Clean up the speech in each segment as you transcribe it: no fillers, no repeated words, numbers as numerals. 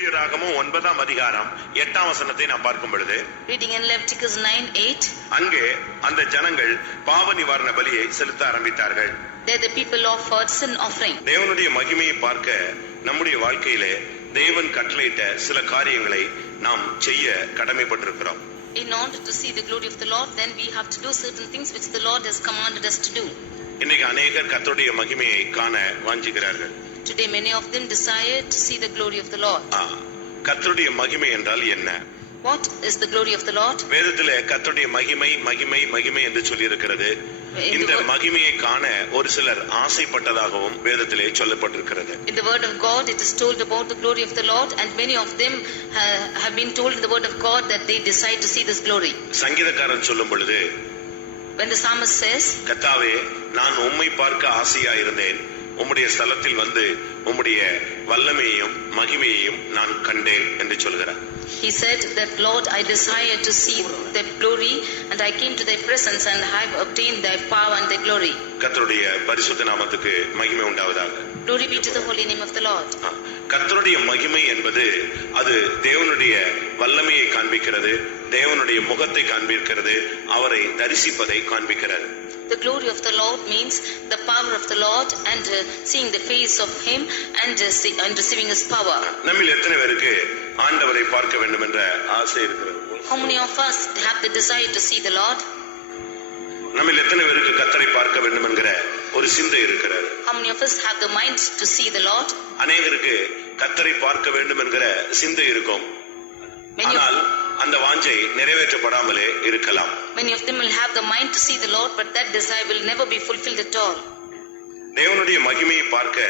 லேவியராகமம் 9ஆம் அதிகாரம் 8ஆம் வசனத்தை நாம் பார்க்கும் பொழுது, reading in Leviticus 9:8, அங்கே அந்த ஜனங்கள் பாவ நிவாரண பலியை செலுத்த ஆரம்பித்தார்கள். there the people offered sin offering. தேவனுடைய மகிமையை பார்க்க நம்முடைய வாழ்க்கையிலே தேவன் கட்டளையிட்ட சில காரியங்களை நாம் செய்ய கடமைப்பட்டிருக்கிறோம். In order to see the glory of the Lord, then we have to do certain things which the Lord has commanded us to do. இன்னைக்கு அநேகர் கர்த்தருடைய மகிமையை காண வாஞ்சிக்கிறார்கள். Today many of them desire to see the glory of the Lord. கர்த்தருடைய மகிமை என்றால் என்ன? What is the glory of the Lord? வேதத்திலே கர்த்தருடைய மகிமை மகிமை மகிமை என்று சொல்லி இருக்கிறது. இந்த மகிமையை காண ஒரு சிலர் ஆசைப்பட்டதாகவும் வேதத்திலே சொல்லப்பட்டிருக்கிறது. In the word of God it is told about the glory of the Lord, and many of them have been told in the word of God that they decide to see this glory. சங்கீதக்காரன் சொல்லும் பொழுது, when the psalmist says, கர்த்தாவே நான் உம்மை பார்க்க ஆசையா இருந்தேன், உம்முடைய ஸ்தலத்தில் வந்து உம்முடைய வல்லமையையும் மகிமையையும் நான் கண்டேன் என்று சொல்கிறார். He said that, Lord, I desire to see thy glory, and I came to thy presence and have obtained thy power and thy glory. கர்த்தருடைய பரிசுத்த நாமத்துக்கு மகிமை உண்டாவதாக. Glory be to the holy name of the Lord. கர்த்தருடைய மகிமை என்பது அது தேவனுடைய வல்லமையை காண்பிக்கிறது, தேவனுடைய முகத்தை காண்பிக்கிறது, அவரை தரிசிப்பதை காண்பிக்கிறது. The glory of the Lord means the power of the Lord and seeing the face of him and receiving his power. நம்மில் எத்தனை பேருக்கு ஆண்டவரை பார்க்க வேண்டும் என்ற ஆசை இருக்கிறது? How many of us have the desire to see the Lord? நம்மில் எத்தனை பேருக்கு கர்த்தரை பார்க்க வேண்டும் என்கிற ஒரு சிந்தை இருக்கிறது? How many of us have the mind to see the Lord? அநேகருக்கு கர்த்தரை பார்க்க வேண்டும் என்கிற சிந்தை இருக்கும், ஆனால் அந்த வாஞ்சை நிறைவேற்றப்படாமலே இருக்கலாம். Many of them will have the mind to see the Lord, but that desire will never be fulfilled at all. தேவனுடைய மகிமையை பார்க்க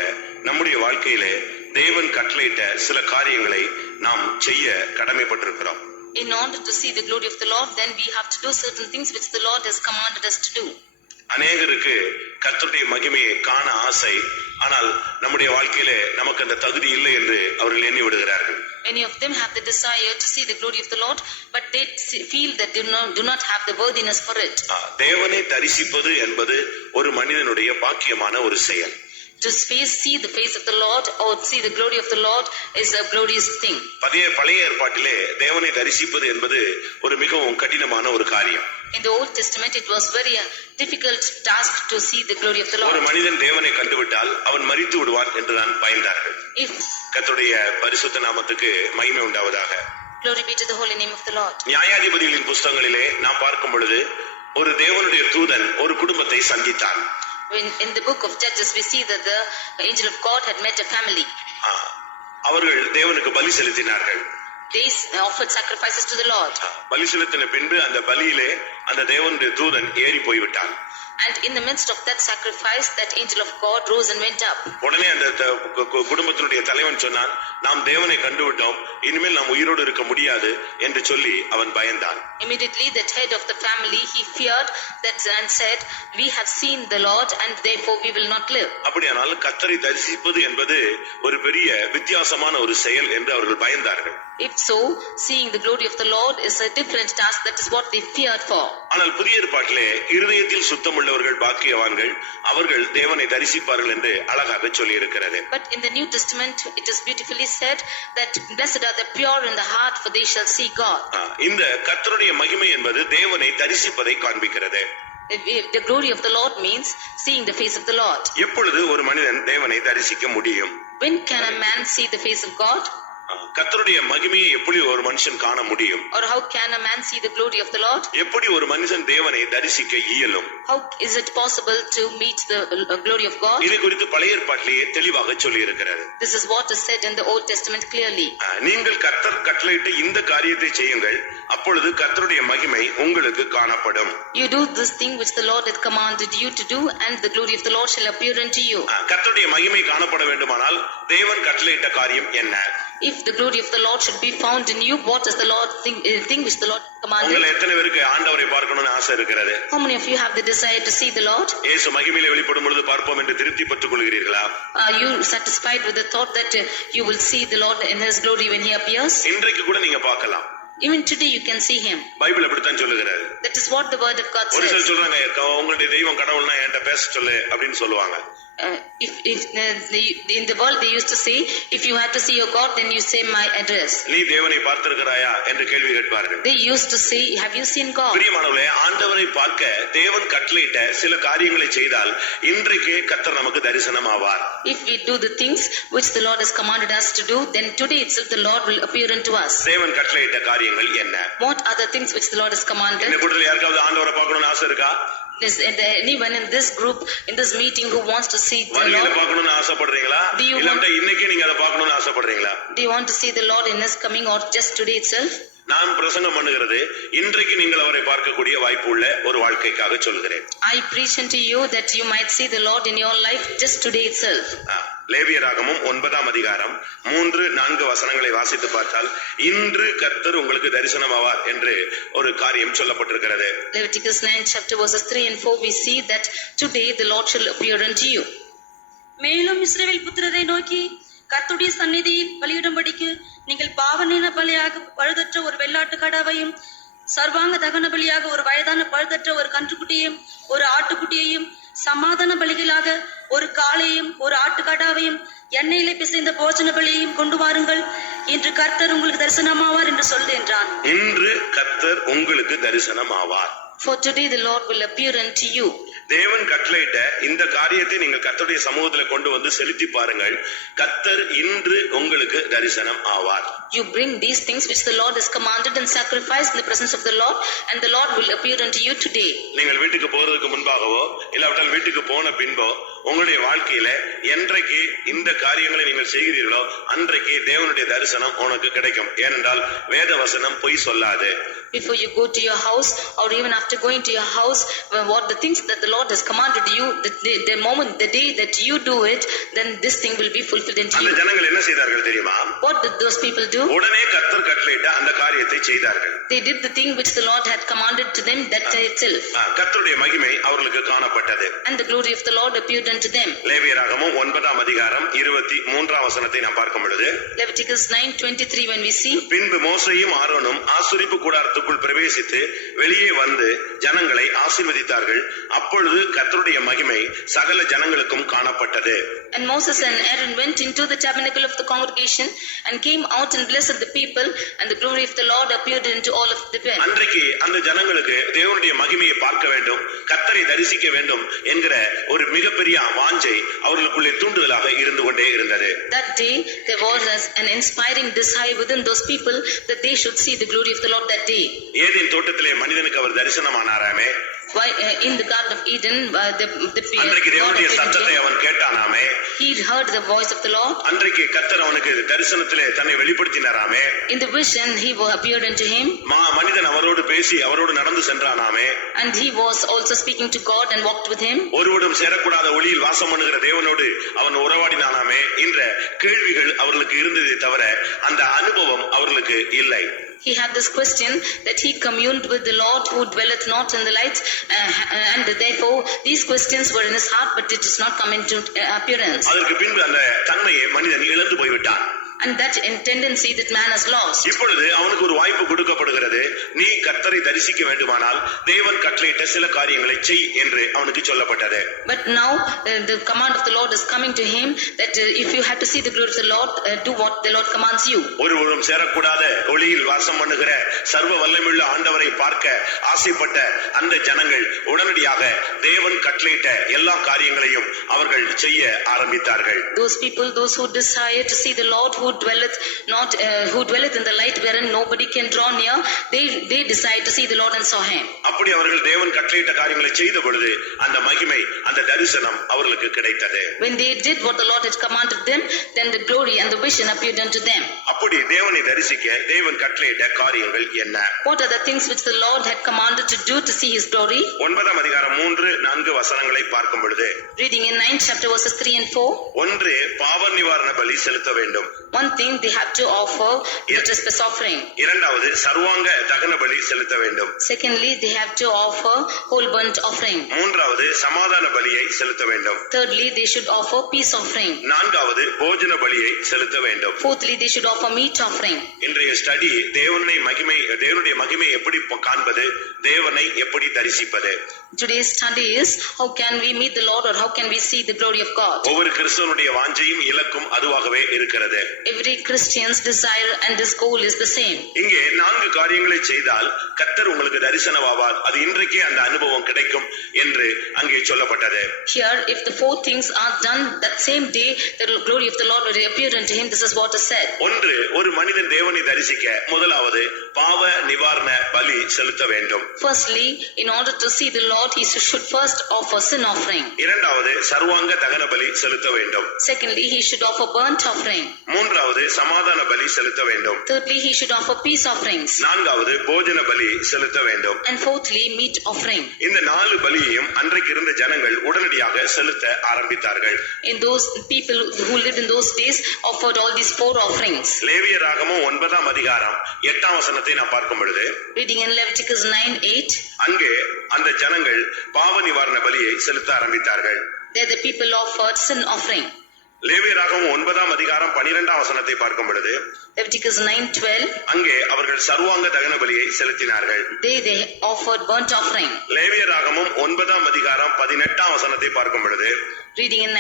நம்முடைய வாழ்க்கையிலே தேவன் கட்டளையிட்ட சில காரியங்களை நாம் செய்ய கடமைப்பட்டிருக்கிறோம். In order to see the glory of the Lord, then we have to do certain things which the Lord has commanded us to do. அநேகருக்கு கர்த்தருடைய மகிமையை காண ஆசை, ஆனால் நம்முடைய வாழ்க்கையிலே நமக்கு அந்த தகுதி இல்லை என்று அவர்கள் எண்ணி விடுகிறார்கள். Many of them have the desire to see the glory of the Lord, but they feel that they do not have the worthiness for it. தேவனை தரிசிப்பது என்பது ஒரு மனிதனுடைய பாக்கியமான ஒரு செயல். To see the face of the Lord or see the glory of the Lord is a glorious thing. பழைய ஏற்பாட்டிலே தேவனை தரிசிப்பது என்பது ஒரு மிகவும் கடினமான ஒரு காரியம். In the Old Testament it was very difficult task to see the glory of the Lord. ஒரு மனிதன் தேவனை கண்டுவிட்டால் அவன் மரித்து விடுவான் என்றுதான் பயந்தார்கள். கர்த்தருடைய பரிசுத்த நாமத்துக்கு மகிமை உண்டாவதாக. Glory be to the holy name of the Lord. நியாயாதிபதிகளின் புத்தகங்களிலே நாம் பார்க்கும் பொழுது ஒரு தேவனுடைய தூதன் ஒரு குடும்பத்தை சந்தித்தான். In the book of Judges we see that the angel of God had met a family. அவர்கள் தேவனுக்கு பலி செலுத்தினார்கள். They offered sacrifices to the Lord. பலி செலுத்தின பின்பு அந்த பலியிலே அந்த தேவனுடைய தூதன் ஏறி போய்விட்டான். And in the midst of that sacrifice, that angel of God rose and went up. உடனே அந்த குடும்பத்தினுடைய தலைவன் சொன்னான், நாம் தேவனை கண்டுவிட்டோம், இனிமேல் நாம் உயிரோடு இருக்க முடியாது என்று சொல்லி அவன் பயந்தான். Immediately that head of the family he feared that and said, we have seen the Lord and therefore we will not live. அப்படியானால் கர்த்தரை தரிசிப்பது என்பது ஒரு பெரிய வித்தியாசமான ஒரு செயல் என்று அவர்கள் பயந்தார்கள். If so, seeing the glory of the Lord is a different task. That is what they feared for. ஆனால் புதிய ஏற்பாட்டிலே இருதயத்தில் சுத்தமுள்ளவர்கள் பாக்கியவான்கள், அவர்கள் தேவனை தரிசிப்பார்கள் என்று அழகாக சொல்லி இருக்கிறது. But in the New Testament it is beautifully said that blessed are the pure in the heart, for they shall see God. இந்த கர்த்தருடைய மகிமை என்பது தேவனை தரிசிப்பதை காண்பிக்கிறது. The glory of the Lord means seeing the face of the Lord. எப்பொழுது ஒரு மனிதன் தேவனை தரிசிக்க முடியும்? When can a man see the face of God? கர்த்தருடைய மகிமையை எப்படி ஒரு மனுஷன் காண முடியும்? Or how can a man see the glory of the Lord? எப்படி ஒரு மனுஷன் தேவனை தரிசிக்க இயலும்? How is it possible to meet the glory of God? இது குறித்து பழைய ஏற்பாட்டிலேயே தெளிவாக சொல்லி இருக்கிறது. This is what is said in the Old Testament clearly. நீங்கள் கர்த்தர் கட்டளையிட்ட இந்த காரியத்தை செய்யுங்கள், அப்பொழுது கர்த்தருடைய மகிமை உங்களுக்கு காணப்படும். You do this thing which the Lord hath commanded you to do, and the glory of the Lord shall appear unto you. கர்த்தருடைய மகிமை காணப்பட வேண்டுமானால் தேவன் கட்டளையிட்ட காரியம் என்ன? If the glory of the Lord should be found in you, what is the Lord thing which the Lord commanded? உங்களை எத்தனை பேருக்கு ஆண்டவரை பார்க்கணும்னு ஆசை இருக்கிறது? How many of you have the desire to see the Lord? இயேசு மகிமையிலே வெளிப்படும் பொழுது பார்ப்போம் என்று திருப்தி பட்டுக் கொள்கிறீர்களா? Are you satisfied with the thought that you will see the Lord in his glory when he appears? இன்றைக்கு கூட நீங்க பார்க்கலாம். Even today you can see him. Bible அப்படித்தான் சொல்லுகிறது. That is what the word of God says. ஒரு சிலர் சொல்றாங்க, உங்களுடைய தெய்வம் கடவுள்னா என்கிட்ட பேச சொல்லு அப்படின்னு சொல்லுவாங்க. In the world they used to say, if you have to see your God, then you say my address. நீ தேவனை பார்த்திருக்கிறாயா என்று கேள்வி கேட்பார்கள். They used to say, have you seen God? பிரியமானவர்களே, ஆண்டவரை பார்க்க தேவன் கட்டளையிட்ட சில காரியங்களை செய்தால் இன்றைக்கே கர்த்தர் நமக்கு தரிசனம் ஆவார். If we do the things which the Lord has commanded us to do, then today itself the Lord will appear unto us. தேவன் கட்டளையிட்ட காரியங்கள் என்ன? What are the things which the Lord has commanded? இந்த கூட்டத்தில் யாருக்காவது ஆண்டவரை பார்க்கணும்னு ஆசை இருக்கா? Is there anyone in this group, in this meeting, who wants to see the வழியில Lord? பார்க்கணும்னு ஆசைப்படுறீங்களா? இல்ல இன்னைக்கே நீங்க அதை பார்க்கணும்னு ஆசைப்படுறீங்களா? Do you want to see the Lord in His coming or just today itself? நான் பிரசங்கம் பண்ணுகிறது இன்றைக்கு நீங்கள் அவரை பார்க்கக்கூடிய வாய்ப்பு உள்ள ஒரு வாழ்க்கைக்காக சொல்கிறேன். I preach unto you that you might see the Lord in your life just today itself. லேவியராகமம் 9ஆம் அதிகாரம் 3-4 வசனங்களை வாசித்து பார்த்தால் இன்று கர்த்தர் உங்களுக்கு தரிசனமாவார் என்று ஒரு காரியம் சொல்லப்பட்டிருக்கிறது. Leviticus 9 chapter verses 3 and 4 we see that today the Lord shall appear unto you. மேலும் இஸ்ரவேல் புத்திரரை நோக்கி கர்த்தருடைய சந்நிதியில் பலியிடும்படிக்கு நீங்கள் பாவநின பலியாக பழுதற்ற ஒரு வெள்ளாட்டு கடாவையும் சர்வாங்க தகன பலியாக ஒரு வயதான பழுதற்ற ஒரு கன்றுக்குட்டியையும் ஒரு ஆட்டுக்குட்டியையும் சமாதான பலிகளாக ஒரு காளையும் ஒரு ஆட்டுக்கடாவையும் எண்ணெயிலே பிசைந்த போஜன பலியையும் கொண்டு வாருங்கள், இன்று கர்த்தர் உங்களுக்கு தரிசனமாவார் என்று சொல்லு என்றான். இன்று கர்த்தர் உங்களுக்கு தரிசனமாவார். For today the Lord will appear unto you. தேவன் கட்டளையிட்ட இந்த காரியத்தை நீங்கள் கர்த்தருடைய சமூகத்துல கொண்டு வந்து செலுத்தி பாருங்கள். கர்த்தர் இன்று உங்களுக்கு தரிசனம் ஆவார். You bring these things which the Lord has commanded and sacrifice in the presence of the Lord, and the Lord will appear unto you today. நீங்கள் வீட்டுக்கு போறதுக்கு முன்பாகவோ இல்லாவிட்டால் வீட்டுக்கு போன பின்போ உங்களுடைய வாழ்க்கையில என்றைக்கு இந்த காரியங்களை நீங்கள் செய்கிறீர்களோ அன்றைக்கு தேவனுடைய தரிசனம் உனக்கு கிடைக்கும். ஏனென்றால் வேத வசனம் பொய் சொல்லாது. Before you go to your house or even after going to your house, what the things that the Lord has commanded you, the moment, the day that you do it, then this thing will be fulfilled into அந்த you. ஜனங்கள் என்ன செய்தார்கள் தெரியுமா? What did those people do? உடனே கர்த்தர் கட்டளையிட்ட அந்த காரியத்தை செய்தார்கள். They did the thing which the Lord had commanded to them that day itself. கர்த்தருடைய மகிமை அவர்களுக்கு காணப்பட்டது. And the glory of the Lord appeared unto them. லேவியராகமம் 9ஆம் அதிகாரம் 23ஆம் வசனத்தை நாம் பார்க்கும் பொழுது Leviticus 9:23 when we see, பின்பு மோசேயும் ஆரோனும் ஆசரிப்பு கூடாரத்துக்குள் பிரவேசித்து வெளியே வந்து ஜனங்களை ஆசீர்வதித்தார்கள். அப்பொழுது கர்த்தருடைய மகிமை சகல ஜனங்களுக்கும் காணப்பட்டது. and Moses and Aaron went into the tabernacle of the congregation and came out and blessed the people, and the glory of the Lord appeared into all of the men. அன்றைக்கு அந்த ஜனங்களுக்கு தேவனுடைய மகிமையை பார்க்க வேண்டும், கர்த்தரை தரிசிக்க வேண்டும் என்கிற ஒரு மிகப்பெரிய வாஞ்சை அவர்களுக்குள்ளே தூண்டுதலாக இருந்து கொண்டே இருந்தது. That day there was an inspiring desire within those people that they should see the glory of the Lord that day. Eden தோட்டத்திலே மனிதனுக்கு அவர் தரிசனமானாராமே. Why in the Garden of Eden அன்றைக்கு தேவனுடைய சத்தத்தை அவன் கேட்டானாமே. he heard the voice of the Lord. அன்றைக்கு கர்த்தர் அவனுக்கு தரிசனத்திலே தன்னை வெளிப்படுத்தினாராமே. In the vision he appeared unto him. மனிதன் அவரோடு பேசி அவரோடு நடந்து சென்றானாமே. And he was also speaking to God and walked with him. ஒருவரும் சேரக்கூடாத ஒளியில் வாசம் பண்ணுகிற தேவனோடு அவன் உறவாடினானாமே என்ற கேள்விகள் அவர்களுக்கு இருந்ததே தவிர அந்த அனுபவம் அவர்களுக்கு இல்லை. He had this question that he communed with the Lord who dwelleth not in the light, and therefore these questions were in his heart, but it does not come into appearance. அதற்கு பின்பு அந்த தன்மையை மனிதன் இழந்து போய்விட்டான். And that tendency that man has lost. இப்பொழுது அவனுக்கு ஒரு வாய்ப்பு கொடுக்கப்படுகிறது. நீ கர்த்தரை தரிசிக்க வேண்டுமானால் தேவன் கட்டளையிட்ட சில காரியங்களை செய் என்று அவனுக்கு சொல்லப்பட்டது. But now the command of the Lord is coming to him that if you have to see the glory of the Lord, do what the Lord commands you. ஒருவரும் சேரக்கூடாத ஒளியில் வாசம் பண்ணுகிற சர்வ வல்லமையுள்ள ஆண்டவரை பார்க்க ஆசைப்பட்ட அந்த ஜனங்கள் உடனடியாக தேவன் கட்டளையிட்ட எல்லா காரியங்களையும் அவர்கள் செய்ய ஆரம்பித்தார்கள். Those people, those who desire to see the Lord who dwelleth in the light wherein nobody can draw near, they decide to see the Lord and saw him. அப்படி அவர்கள் தேவன் கட்டளையிட்ட காரியங்களை செய்த பொழுது அந்த மகிமை அந்த தரிசனம் அவர்களுக்கு கிடைத்தது. When they did what the Lord had commanded them, then the glory and the vision appeared unto them. அப்படி தேவனை தரிசிக்க தேவன் கட்டளையிட்ட காரியங்கள் என்ன? What are the things which the Lord had commanded to do to see his glory? 9ஆம் அதிகாரம் 3-4 வசனங்களை பார்க்கும் பொழுது Reading in 9th chapter verses 3 and 4. ஒன்று பாவ நிவாரண பலி செலுத்த வேண்டும். One thing they have to offer the trespass offering. இரண்டாவது சர்வாங்க தகன பலி செலுத்த வேண்டும். Secondly, they have to offer whole burnt offering. மூன்றாவது சமாதான பலியை செலுத்த வேண்டும். Thirdly, they should offer peace offering. நான்காவது போஜன பலியை செலுத்த வேண்டும். Fourthly, they should offer meat offering. இன்றைய ஸ்டடி தேவனுடைய மகிமை எப்படி காண்பது, தேவனை எப்படி தரிசிப்பது. Today's study is how can we meet the Lord or how can we see the glory of God. ஒவ்வொரு கிறிஸ்தவனுடைய வாஞ்சையும் இலக்கும் அதுவாகவே இருக்கிறது. Every Christian's desire and his goal is the same. இங்கே 4 காரியங்களை செய்தால் கர்த்தர் உங்களுக்கு தரிசனமாவார், அது இன்றைக்கே அந்த அனுபவம் கிடைக்கும் என்று அங்கே சொல்லப்பட்டது. Here, if the 4 things are done that same day, the glory of the Lord will appear unto him. This is what is said. ஒன்று, ஒரு மனிதன் தேவனை தரிசிக்க முதலாவது பாவ நிவாரண பலி செலுத்த வேண்டும். Firstly, in order to see the Lord, he should first offer sin offering. இரண்டாவது, சர்வாங்க தகன பலி செலுத்த வேண்டும். Secondly, he should offer burnt offering. மூன்றாவது, சமாதான பலி செலுத்த வேண்டும். Thirdly, he should offer peace offerings. நான்காவது, போஜன பலி செலுத்த வேண்டும். And fourthly, meat offering. இந்த 4 பலியையும் அன்றைக்கு இருந்த ஜனங்கள் உடனடியாக செலுத்த ஆரம்பித்தார்கள். In those people who lived in those days offered all these 4 offerings. லேவியராகமம் 9ஆம் அதிகாரம் 8ஆம் வசனத்தை நாம் பார்க்கும் பொழுது, Reading in Leviticus 9:8, அங்கே அந்த ஜனங்கள் பாவ நிவாரண பலியை செலுத்த ஆரம்பித்தார்கள். there the people offered sin offering. லேவியராகமம் 9ஆம் அதிகாரம் 12ஆம் வசனத்தை பார்க்கும் பொழுது, Leviticus 9:12, அங்கே அவர்கள் சர்வாங்க தகன பலியை செலுத்தினார்கள். they offered burnt offering. லேவியராகமம் 9ஆம் அதிகாரம் 18ஆம் வசனத்தை பார்க்கும் பொழுது, Reading in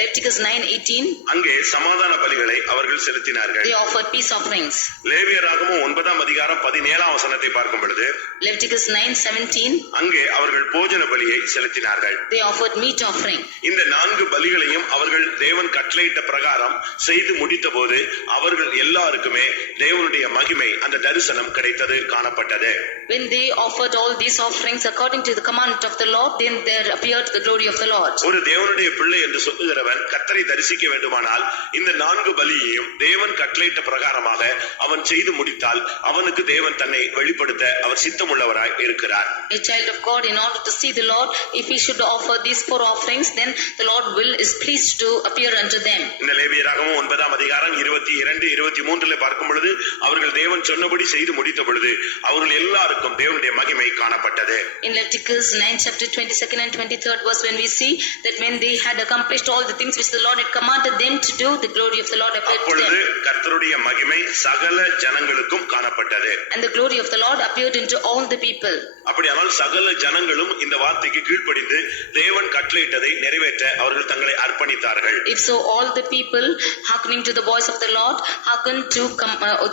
Leviticus 9:18, அங்கே சமாதான பலிகளை அவர்கள் செலுத்தினார்கள். they offered peace offerings. லேவியராகமம் 9ஆம் அதிகாரம் 17ஆம் வசனத்தை பார்க்கும் பொழுது, Leviticus 9:17, அங்கே அவர்கள் போஜன பலியை செலுத்தினார்கள். they offered meat offering. இந்த 4 பலிகளையும் அவர்கள் தேவன் கட்டளையிட்ட பிரகாரம் செய்து முடித்த போது அவர்கள் எல்லாருக்குமே தேவனுடைய மகிமை, அந்த தரிசனம் கிடைத்தது, காணப்பட்டது. When they offered all these offerings according to the commandment of the Lord, then there appeared the glory of the Lord. ஒரு தேவனுடைய பிள்ளை என்று சொல்லுகிறவன் கர்த்தரை தரிசிக்க வேண்டுமானால் இந்த 4 பலியையும் தேவன் கட்டளையிட்ட பிரகாரமாக அவன் செய்து முடித்தால் அவனுக்கு தேவன் தன்னை வெளிப்படுத்த அவர் சித்தமுள்ளவராய் இருக்கிறார். A child of God, in order to see the Lord, if he should offer these 4 offerings, then the Lord is pleased to appear unto them. இந்த லேவியராகமம் 9ஆம் அதிகாரம் 22, 23 பார்க்கும் பொழுது அவர்கள் தேவன் சொன்னபடி செய்து முடித்த பொழுது அவர்கள் எல்லாருக்கும் தேவனுடைய மகிமை காணப்பட்டது. In Leviticus 9 chapter 22nd and 23rd verse, when we see that when they had accomplished all the things which the Lord had commanded them to do, the glory of the Lord appeared to அப்பொழுது them. கர்த்தருடைய மகிமை சகல ஜனங்களுக்கும் காணப்பட்டது. And the glory of the Lord appeared into all the people. அப்படியானால் சகல ஜனங்களும் இந்த வார்த்தைக்கு கீழ்ப்படிந்து தேவன் கட்டளையிட்டதை நிறைவேற்ற அவர்கள் தங்களை அர்ப்பணித்தார்கள். If so, all the people hearkening to the voice of the Lord hearkened to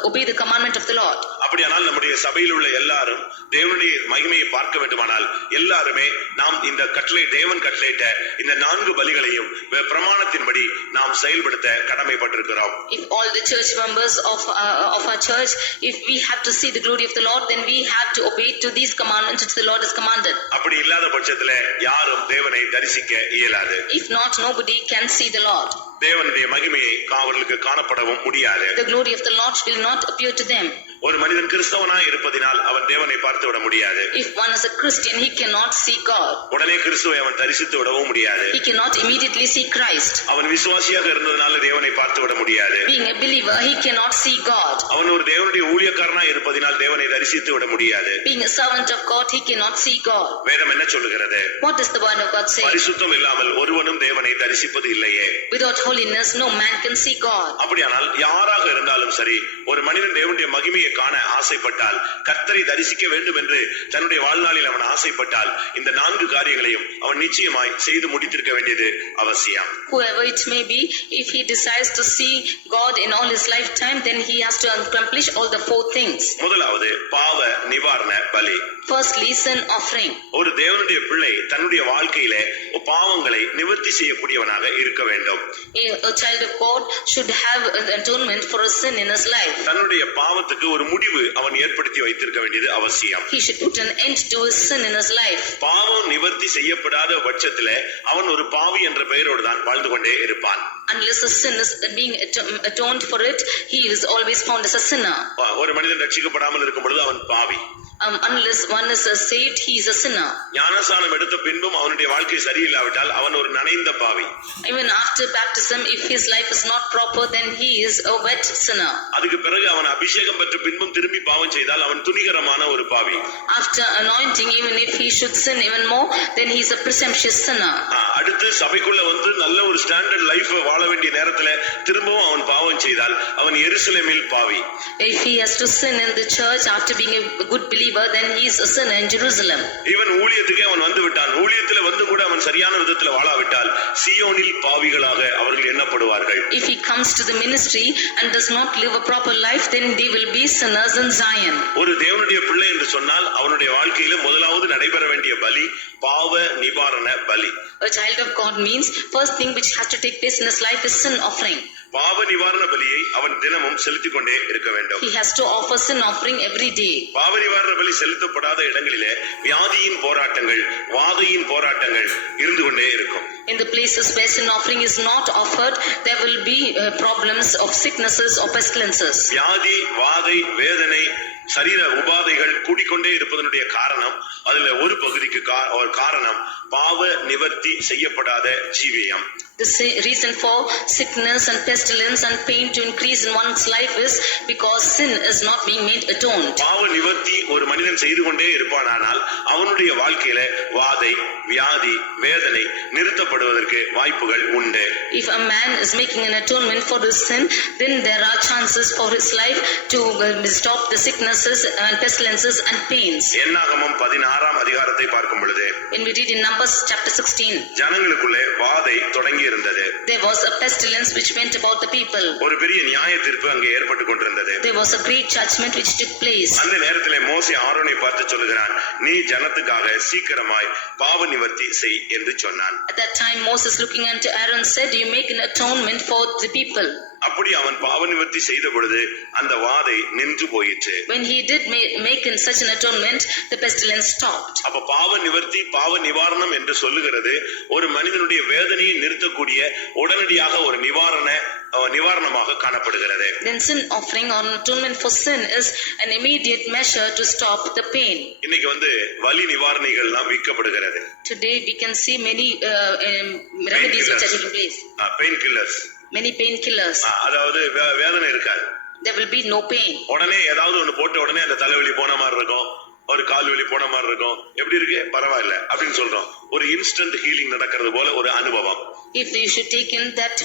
obey the commandment of the Lord. அப்படியானால் நம்முடைய சபையில் உள்ள எல்லாரும் தேவனுடைய மகிமையை பார்க்க வேண்டுமானால் எல்லாருமே நாம் இந்த தேவன் கட்டளையிட்ட இந்த 4 பலிகளையும் பிரமாணத்தின்படி நாம் செயல்படுத்த கடமைப்பட்டிருக்கிறோம். If all the church members of our church, if we have to see the glory of the Lord, then we have to obey to these commandments which the Lord has commanded. அப்படி இல்லாத பட்சத்துல யாரும் தேவனை தரிசிக்க இயலாது. If not, nobody can see the Lord. தேவனுடைய மகிமையை அவர்களுக்கு காணப்படவும் முடியாது. The glory of the Lord will not appear to them. ஒரு மனிதன் கிறிஸ்தவனாய் இருப்பதினால் அவன் தேவனை பார்த்து விட முடியாது. If one is a Christian, he cannot see God. உடனே கிறிஸ்துவை அவன் தரிசித்து விடவும் முடியாது. He cannot immediately see Christ. அவன் விசுவாசியாக இருந்ததனால தேவனை பார்த்து விட முடியாது. Being a believer, he cannot see God. அவன் ஒரு தேவனுடைய ஊழியக்காரனாய் இருப்பதினால் தேவனை தரிசித்து விட முடியாது. Being a servant of God, he cannot see God. வேதம் என்ன சொல்லுகிறது? What does the word of God say? பரிசுத்தம் இல்லாமல் ஒருவனும் தேவனை தரிசிப்பது இல்லையே. Without holiness, no man can see God. அப்படியானால் யாராக இருந்தாலும் சரி, ஒரு மனிதன் தேவனுடைய மகிமையை காண ஆசைப்பட்டால், கர்த்தரை தரிசிக்க வேண்டும் என்று தன்னுடைய வாழ்நாளில் அவன் ஆசைப்பட்டால், இந்த 4 காரியங்களையும் அவன் நிச்சயமாய் செய்து முடித்திருக்க வேண்டியது அவசியம். Whoever it may be, if he desires to see God in all his lifetime, then he has to accomplish all the 4 things. முதலாவது பாவ நிவாரண பலி. Firstly, sin offering. ஒரு தேவனுடைய பிள்ளை தன்னுடைய வாழ்க்கையிலே பாவங்களை நிவர்த்தி செய்யக்கூடியவனாக இருக்க வேண்டும். A child of God should have an atonement for a sin in his life. தன்னுடைய பாவத்துக்கு ஒரு முடிவு அவன் ஏற்படுத்தி வைத்திருக்க வேண்டியது அவசியம். He should put an end to his sin in his life. பாவம் நிவர்த்தி செய்யப்படாத பட்சத்திலே அவன் ஒரு பாவி என்ற பெயரோடு தான் வாழ்ந்து கொண்டே இருப்பான். Unless a sin is being atoned for it, he is always found as a sinner. ஒரு மனிதன் ரட்சிக்கப்படாமல் இருக்கும் பொழுது அவன் பாவி. Unless one is saved, he is a sinner. ஞானஸ்நானம் எடுத்த பின்பும் அவனுடைய வாழ்க்கை சரியில்லாவிட்டால் அவன் ஒரு நனைந்த பாவி. Even after baptism, if his life is not proper, then he is a wet sinner. அதுக்கு பிறகு அவன் அபிஷேகம் பெற்ற பின்பும் திரும்பி பாவம் செய்தால் அவன் துணிகரமான ஒரு பாவி. After anointing, even if he should sin even more, then he is a presumptuous sinner. அடுத்து சபைக்குள்ள வந்து நல்ல ஒரு ஸ்டாண்டர்ட் லைஃப் வாழ வாழ வேண்டிய நேரத்துல திரும்பவும் அவன் பாவம் செய்தால் அவன் எருசலேமில் பாவி. If he has to sin in the church after being a good believer, then he is a sinner in Jerusalem. இவன் ஊழியத்துக்கே அவன் வந்து விட்டான். ஊழியத்துல வந்து கூட அவன் சரியான விதத்துல வாழாவிட்டால் சீயோனில் பாவிகளாக அவர்கள் எண்ணப்படுவார்கள். If he comes to the ministry and does not live a proper life, then they will be sinners in Zion. ஒரு தேவனுடைய பிள்ளை என்று சொன்னால் அவனுடைய வாழ்க்கையில முதலாவது நடைபெற வேண்டிய பலி பாவ நிவாரண பலி. A child of God means first thing which has to take place in his life is sin offering. பாவ நிவாரண பலியை அவன் தினமும் செலுத்திக் கொண்டே இருக்க வேண்டும். He has to offer sin offering every day. பாவ நிவாரண பலி செலுத்தப்படாத இடங்களிலே வியாதியின் போராட்டங்கள் வாதையின் போராட்டங்கள் இருந்து கொண்டே இருக்கும். In the places where sin offering is not offered, there will be problems of sicknesses or pestilences. வியாதி வாதை வேதனை சரீர உபாதைகள் கூடிக்கொண்டே இருப்பதனுடைய காரணம் அதுல ஒரு பகுதிக்கு ஒரு காரணம் பாவ நிவர்த்தி செய்யப்படாத ஜீவியம். The reason for sickness and pestilence and pain to increase in one's life is because sin is not being made atoned. பாவ நிவர்த்தி ஒரு மனிதன் செய்து கொண்டே இருப்பானால் அவனுடைய வாழ்க்கையில வாதை வியாதி வேதனை நிறுத்தப்படுவதற்கு வாய்ப்புகள் உண்டு. If a man is making an atonement for his sin, then there are chances for his life to stop the sicknesses and pestilences and pains. என்னாகமம் 16ஆம் அதிகாரத்தை பார்க்கும் பொழுது When we read in Numbers chapter 16, ஜனங்களுக்குள்ளே வாதை தொடங்கி இருந்தது. there was a pestilence which went about the people. ஒரு பெரிய நியாய தீர்ப்பு அங்கே ஏற்பட்டு கொண்டிருந்தது. There was a great judgment which took place. அந்த நேரத்திலே மோசே ஆரோனை பார்த்து சொல்லுகிறான், நீ ஜனத்துக்காக சீக்கிரமாய் பாவ நிவர்த்தி செய் என்று சொன்னான். At that time Moses looking unto Aaron said, you make an atonement for the people. அப்படி அவன் பாவ நிவர்த்தி செய்த பொழுது அந்த வாதை நின்று போயிற்று. When he did make in such an atonement, the pestilence stopped. அப்ப பாவ நிவர்த்தி பாவ நிவாரணம் என்று சொல்லுகிறது ஒரு மனிதனுடைய வேதனையை நிறுத்தக்கூடிய உடனடியாக ஒரு நிவாரணமாக காணப்படுகிறது. Then sin offering or atonement for sin is an immediate measure to stop the pain. இன்னைக்கு வலி நிவாரணிகள் எல்லாம் விற்கப்படுகிறது. Today we can see many remedies which are taking place. Pain killers. Many painkillers. அதாவது வேதனை இருக்காது. There will be no pain. உடனே ஏதாவது ஒண்ணு போட்ட உடனே அந்த தலைவலி போன மாதிரி இருக்கும், ஒரு கால் வலி போன மாதிரி இருக்கும். எப்படி இருக்கு பரவாயில்ல அப்படின்னு சொல்றோம். ஒரு இன்ஸ்டன்ட் ஹீலிங் நடக்கிறது போல ஒரு அனுபவம். If you should take in that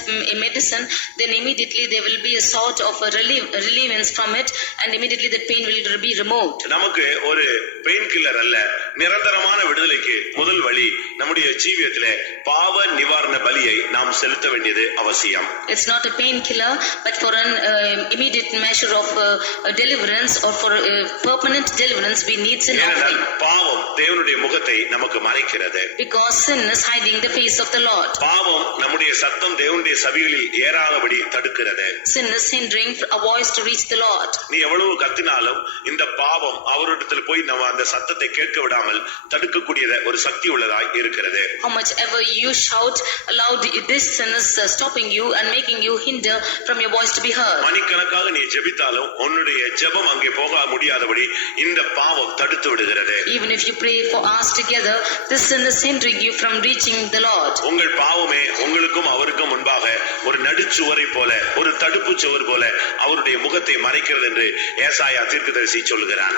medicine, then immediately there will be a sort of a relievance from it, and immediately the pain will be removed. நமக்கு ஒரு பெயின் கில்லர் அல்ல, நிரந்தரமான விடுதலைக்கு முதல் வழி நம்முடைய ஜீவியத்திலே பாவ நிவாரண பலியை நாம் செலுத்த வேண்டியது அவசியம். It's not a painkiller, but for an immediate measure of deliverance or for permanent deliverance, we need sin offering. பாவம் தேவனுடைய முகத்தை நமக்கு மறைக்கிறது. Because sin is hiding the face of the Lord. பாவம் நம்முடைய சத்தம் தேவனுடைய செவிகளில் ஏறாதபடி தடுக்கிறது. Sin is hindering a voice to reach the Lord. நீ எவ்வளவு கத்தினாலும் இந்த பாவம் அவரிடத்தில் போய் நம்ம அந்த சத்தத்தை கேட்க விடாமல் தடுக்கக்கூடிய ஒரு சக்தி உள்ளதாய் இருக்கிறது. How much ever you shout aloud, this sin is stopping you and making you hinder from your voice to be heard. மணிக்கணக்காக நீ ஜெபித்தாலும் உன்னுடைய ஜெபம் அங்கே போக முடியாதபடி இந்த பாவம் தடுத்து விடுகிறது. Even if you pray for hours together, this sin is hindering you from reaching the Lord. உங்கள் பாவமே உங்களுக்கும் அவருக்கும் முன்பாக ஒரு நடுச்சுவரை போல ஒரு தடுப்பு சுவர் போல அவருடைய முகத்தை மறைக்கிறது என்று ஏசாயா தீர்க்கதரிசி சொல்லுகிறான்.